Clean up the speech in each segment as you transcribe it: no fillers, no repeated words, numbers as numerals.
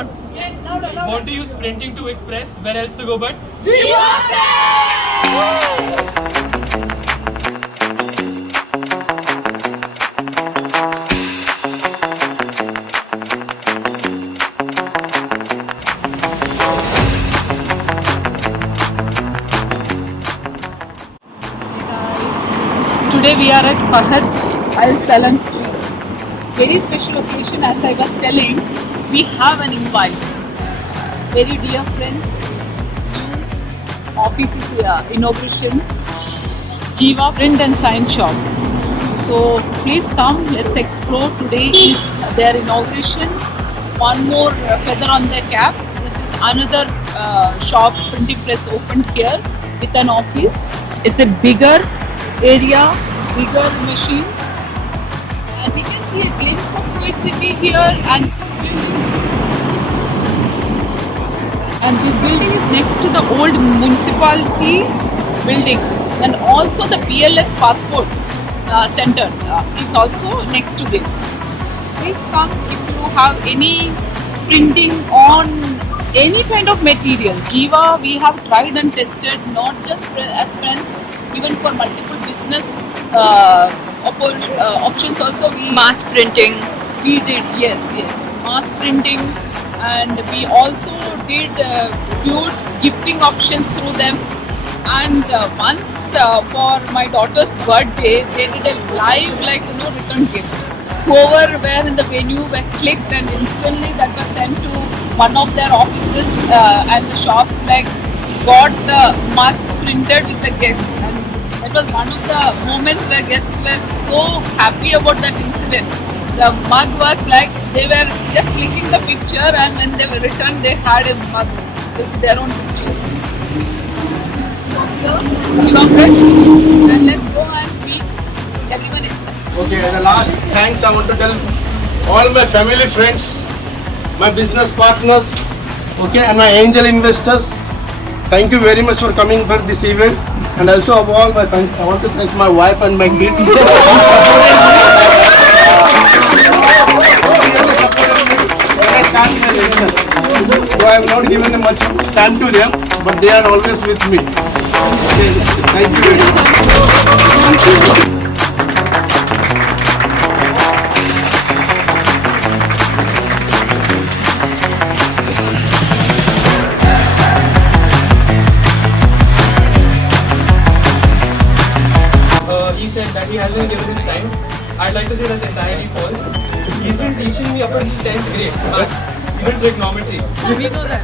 on. Want to use printing to express? Where else to go but? Today we are at Fahad Al Salam Street. Very special occasion, as I was telling. We have an invite. Very dear friends, new office is inauguration. Jiva Print and Sign Shop. So please come, let's explore. Today is their inauguration. One more feather on their cap. This is another shop, printing press opened here with an office. It's a bigger area, bigger machines, and we can see a glimpse of Kuwait City here. And this building is next to the old municipality building, and also the BLS passport center is also next to this. Please come if you have any printing on any kind of material. Jiva we have tried and tested, not just as friends, even for multiple business options also. Mass printing. We did, yes, mass printing, and we also did huge gifting options through them. And once for my daughter's birthday, they did a live return gift. Whoever were in the venue were clicked, and instantly that was sent to one of their offices, and the shops got the mugs printed with the guests. And that was one of the moments where guests were so happy about that incident. The mug was they were just clicking the picture, and when they were returned, they had a mug with their own pictures. Jiva Press, and let's go and meet everyone inside. Okay, the last thanks I want to tell all my family friends, my business partners, okay, and my angel investors. Thank you very much for coming for this event. And also of all I want to thank my wife and my kids. So I have not given much time to them, but they are always with me. Okay, thank you very much. He said that he hasn't given his time. I'd like to say that's entirely false. He's been teaching me up until 10th grade, maths, even trigonometry. We know that.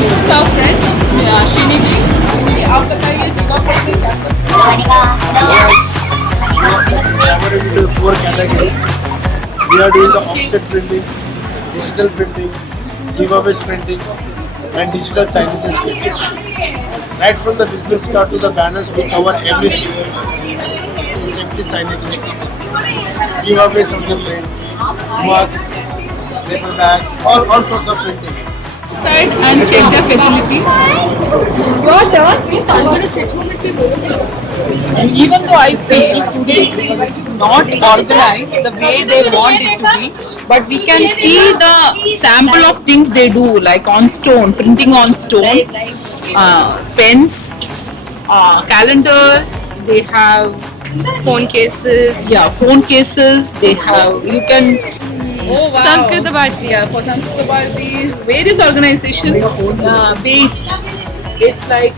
This is our friend, Shini ji. आप बताइए जीवा press में क्या Into 4 categories. We are doing the offset printing, digital printing, giveaways printing, and digital signages printing. Right from the business card to the banners, we cover everything. The safety signages, giveaways of the print, mugs, paper bags, all sorts of printing. Side and check the facility. And even though I feel today is not organized the way they want it to be, but we can see the sample of things they do, like on stone, printing on stone, pens, calendars, they have Phone cases. phone cases, they have, you can, oh wow. Sanskrit Bharati. Yeah, for Sanskrit Bharati, various organizations based. It's like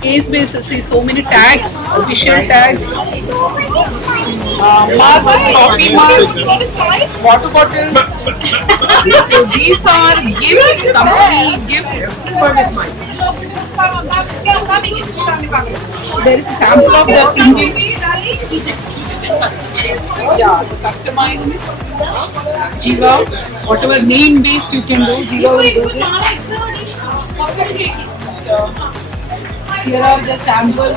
case basis, see so many tags, official tags, mugs, coffee mugs, water bottles. So these are gifts, company gifts. There is a sample of the printing. Yeah, the customized Jiva, whatever name based you can do, Jiva will do this. Here are the sample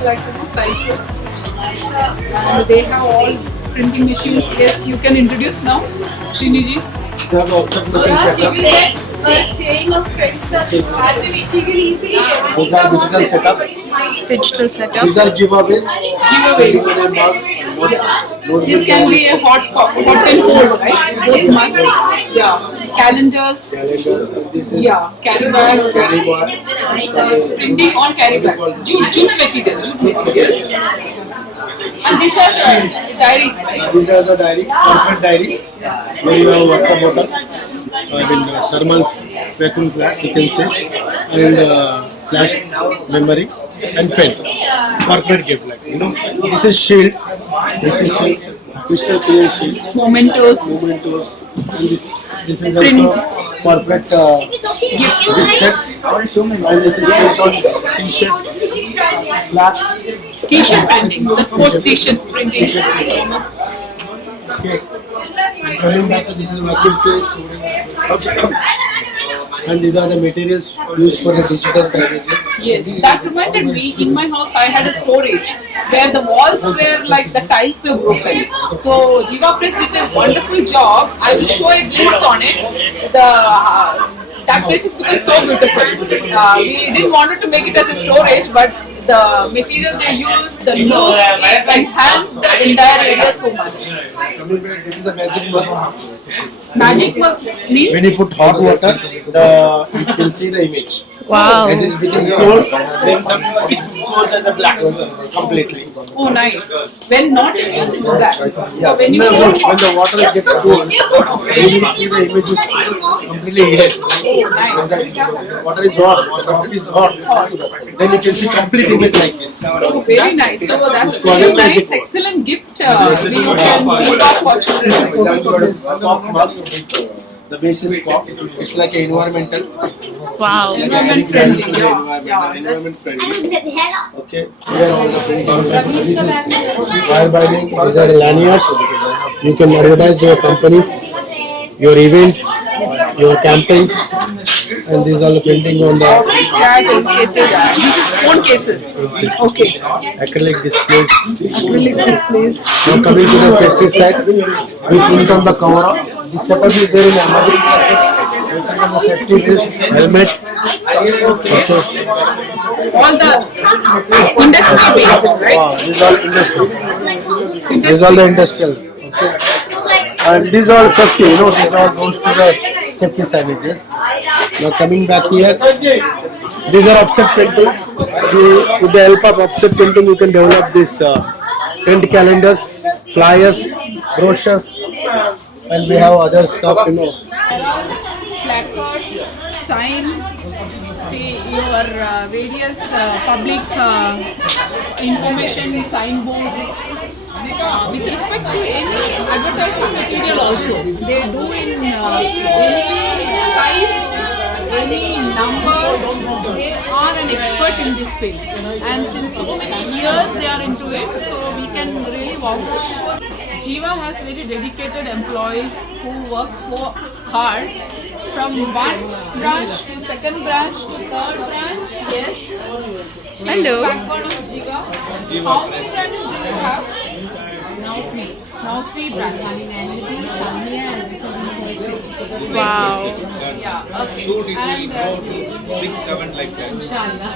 sizes, and they have all printing machines. Yes, you can introduce now, Shini ji. These are the offset machine setup. These are digital setup. Digital setup. These are giveaways. Giveaways. Given a mug, This can be a hot and cold, right? Both months. Yeah. Calendars. Calendars, and this is Carry bags. carry bar. Printing on carry bag. Jute material. And these are diaries, right? These are the corporate diaries, where you have water bottle, thermal vacuum flash, you can say, and flash memory and pen. Corporate gift, like this is shield. This is shield, crystal clear shield. Mementos. Mementos. And this is also corporate gift set. And this is print on t-shirts, flash. T-shirt printing. The sport T-shirt printing. Okay. And coming back to this is vacuum face. Okay. And these are the materials used for the digital signages. Yes, that reminded me, in my house I had a storage where the walls were like the tiles were broken. So Jiva Press did a wonderful job. I will show a glimpse on it. That place has become so beautiful. We didn't want to make it as a storage, but the material they use, the look, it enhanced the entire area so much. This is a magic mug. Magic mug means? When you put hot water, you can see the image. Wow. As it becomes cold, then it goes as a black completely. Oh, nice. When not in use, it's black. Yeah. So when you when pour the water gets cold, then you can see the image is completely hidden. When the water is hot, or coffee is hot, then you can see complete image like this. Oh, very nice. So that's It's very called nice, magic. excellent gift we can think of for children. This is cork mug. The base is cork. It's like an environmental. Wow. Like Environment adding value friendly, to the yeah. environment. Yeah, Environment friendly. Okay. Here all the printing. This is wire binding. These are the lanyards. You can advertise your companies, your event, your campaigns, and these are the printing on the Phone cases. This is phone cases. Okay. acrylic displays. Acrylic displays. Now coming to the safety side, we print on the cover. The setup is there in Amazon. We print on the safety vest, helmet. All the industry based, right? These are industrial. These are the industrial. Okay. And these are safety. These all goes to the safety signages. Now coming back here, these are offset printing. With the help of offset printing, you can develop this print calendars, flyers, brochures, and we have other stuff. Placards, sign, see your various public information signboards. With respect to any advertising material also, they do in any size, any number, they are an expert in this field. And since so many years they are into it, so we can really vouch. Jiva has very dedicated employees who work so hard from one branch to second branch to third branch. Yes. Hello. Backbone of Jiva. How many branches do you have? Now three. Now three branches. Wow. Yeah. Okay. Soon it And will go to 6, 7 like that. Inshallah.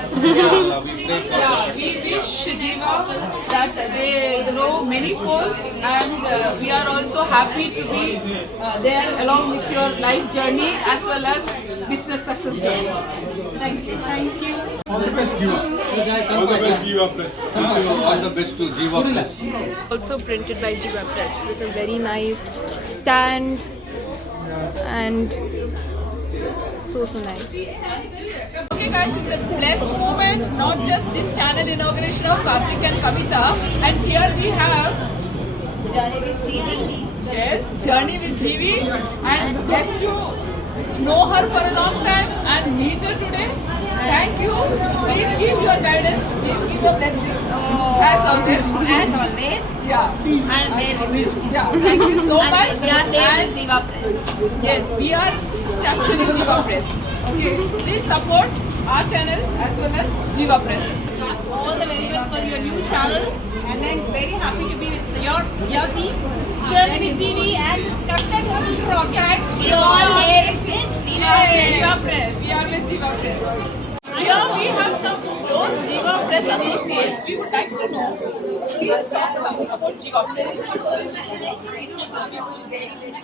We pray for yeah, we wish Jiva that they grow many folds, and we are also happy to be there along with your life journey as well as business success journey. Thank you. Thank you. all the best Jiva Press. All the best to Jiva Press. Also printed by Jiva Press with a very nice stand and so nice. Okay guys, it's a blessed moment, not just this channel inauguration of Karthik and Kavita, and here we have Journey with Jivi. Yes, Journey with Jivi, and blessed to know her for a long time and meet her today. Thank you. Please give your guidance, please give your blessings. As always. As always, Yeah. I am there with you. Yeah, thank you so much. We are there And with Jiva Press. yes, we are capturing Jiva Press. Okay, please support our channels as well as Jiva Press. All the very best for your new channel, and then very happy to be with your team. Journey with TV and this Captain Hotel Rocket. We all there with Jiva Press. We are with Jiva Press. here we have some of those Jiva Press associates. We would like to know. Please talk something about Jiva Press.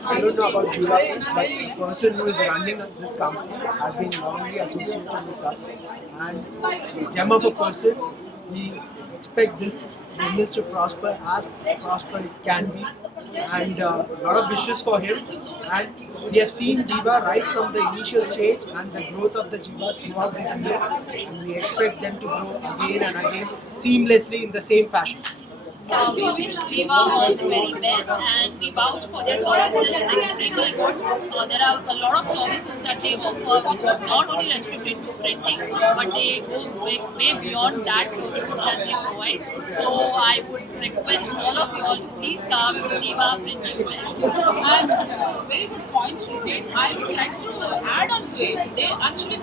I don't know about Jiva, but the person who is running this company has been long associated with us. And gem of a person, we expect this business to prosper as prosper it can be. And a lot of wishes for him. And we have seen Jiva right from the initial stage and the growth of the Jiva throughout this year. And we expect them to grow again and again seamlessly in the same fashion. We wish Jiva all the very best and we vouch for their services. It's extremely good. There are a lot of services that they offer which are not only restricted to printing but they go way beyond that services that they provide. So I would request all of you all to please come to Jiva Printing Press. And very good points you did. I would like to add on to it. They actually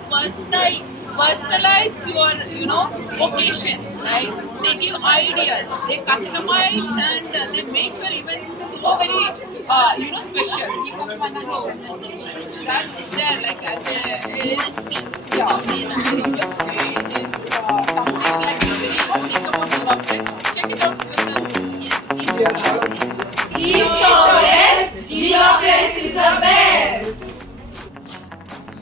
personalize your occasions, right? They give ideas, they customize, and they make your events so very special. That's there, like as a USP. Yeah, the USP is something like very unique about Jiva Press. Check it out yourself. Yes, please. Jiva Press is the best.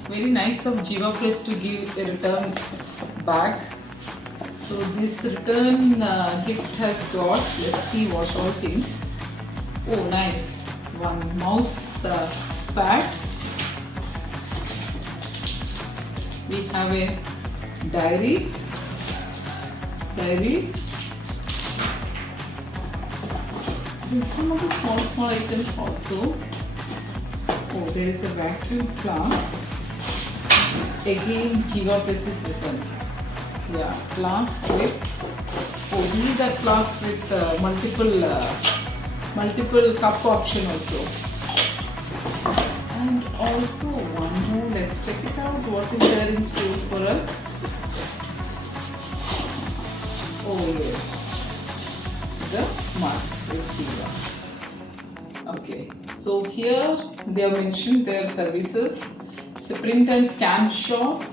Very nice of Jiva Press to give a return back. So this return gift has got, let's see what all things. Oh nice, one mouse pad. We have a diary. And some of the small items also. Oh, there is a vacuum flask. Again, Jiva Press is written. Yeah, flask with. Oh, this is that flask with multiple cup option also. And also one more. Let's check it out. What is there in store for us? Oh yes, the mug with Jiva. Okay, so here they have mentioned their services. It's a print and scan shop,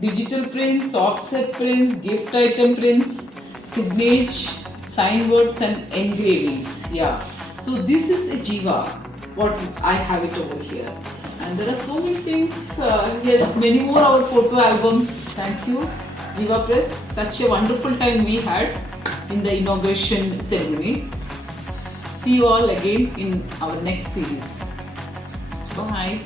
digital prints, offset prints, gift item prints, signage, signboards and engravings. Yeah. So this is a Jiva. What I have it over here. And there are so many things. Yes, many more our photo albums. Thank you, Jiva Press. Such a wonderful time we had in the inauguration ceremony. See you all again in our next series. Bye.